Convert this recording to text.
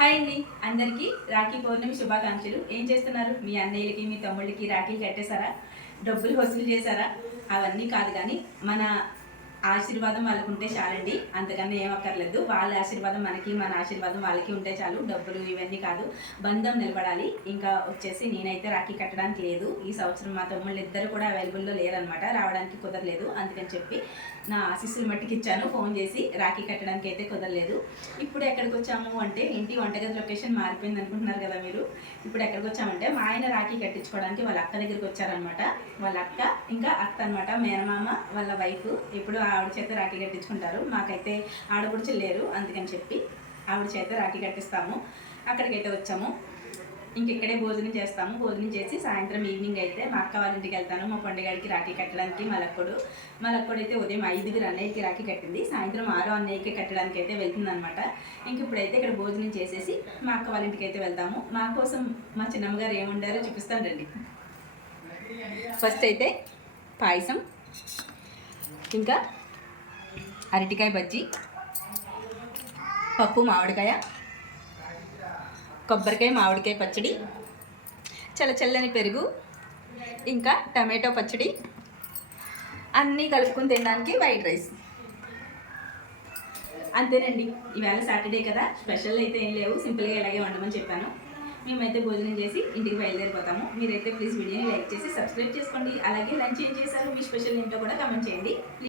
Hi అండి, అందరికీ రాఖీ పౌర్ణమి శుభాకాంక్షలు. ఏం చేస్తున్నారు? మీ అన్నయ్యలకి మీ తమ్ముళ్ళకి రాఖీలు కట్టేశారా? డబ్బులు వసూలు చేశారా? అవన్నీ కాదు కానీ మన ఆశీర్వాదం వాళ్ళకు ఉంటే చాలండి. అంతకన్నా ఏం అక్కర్లేదు. వాళ్ళ ఆశీర్వాదం మనకి, మన ఆశీర్వాదం వాళ్ళకి ఉంటే చాలు. డబ్బులు ఇవన్నీ కాదు, బంధం నిలబడాలి. ఇంకా వచ్చేసి నేనైతే రాఖీ కట్టడానికి లేదు ఈ సంవత్సరం. మా తమ్ముళ్ళు ఇద్దరు కూడా అవైలబుల్లో లేరనమాట, రావడానికి కుదరలేదు. అందుకని చెప్పి నా ఆశీస్సులు మట్టికి ఇచ్చాను ఫోన్ చేసి. రాఖీ కట్టడానికి అయితే కుదరలేదు. ఇప్పుడు ఎక్కడికి వచ్చాము అంటే, ఇంటి వంటగది లొకేషన్ మారిపోయింది అనుకుంటున్నారు కదా మీరు. ఇప్పుడు ఎక్కడికి వచ్చామంటే, మా ఆయన రాఖీ కట్టించుకోవడానికి వాళ్ళ అక్క దగ్గరికి వచ్చారనమాట. వాళ్ళ అక్క ఇంకా అత్త అనమాట, మేనమామ వాళ్ళ వైఫ్. ఇప్పుడు ఆవిడ చేత రాఖీ కట్టించుకుంటారు. మాకైతే ఆడపడుచులు లేరు, అందుకని చెప్పి ఆవిడ చేత రాఖీ కట్టిస్తాము. అక్కడికైతే వచ్చాము. ఇక్కడే భోజనం చేస్తాము. భోజనం చేసి సాయంత్రం ఈవినింగ్ అయితే మా అక్క వాళ్ళ ఇంటికి వెళ్తాను. మా పండుగడికి రాఖీ కట్టడానికి. మలక్కడు అయితే ఉదయం 5 అన్నయ్యకి రాఖీ కట్టింది, సాయంత్రం 6 అన్నయ్యకి కట్టడానికి అయితే వెళ్తుంది అనమాట. ఇప్పుడైతే ఇక్కడ భోజనం చేసేసి మా అక్క వాళ్ళ ఇంటికి అయితే వెళ్తాము. మా కోసం మా చిన్నమ్మగారు ఏముండారో చూపిస్తాను రండి. ఫస్ట్ అయితే పాయసం, ఇంకా అరటికాయ బజ్జీ, పప్పు మామిడికాయ, కొబ్బరికాయ మామిడికాయ పచ్చడి, చల్లని పెరుగు, ఇంకా టమాటో పచ్చడి, అన్నీ కలుపుకొని తినడానికి వైట్ రైస్. అంతేనండి. ఈవేళ సాటర్డే కదా, స్పెషల్ అయితే ఏం లేవు, సింపుల్గా ఇలాగే వండమని చెప్పాను. మేమైతే భోజనం చేసి ఇంటికి బయలుదేరిపోతాము. మీరైతే ప్లీజ్ వీడియోని లైక్ చేసి సబ్స్క్రైబ్ చేసుకోండి. అలాగే లంచ్ ఏం చేశారు, మీ స్పెషల్ ఏంటో కూడా కామెంట్ చేయండి.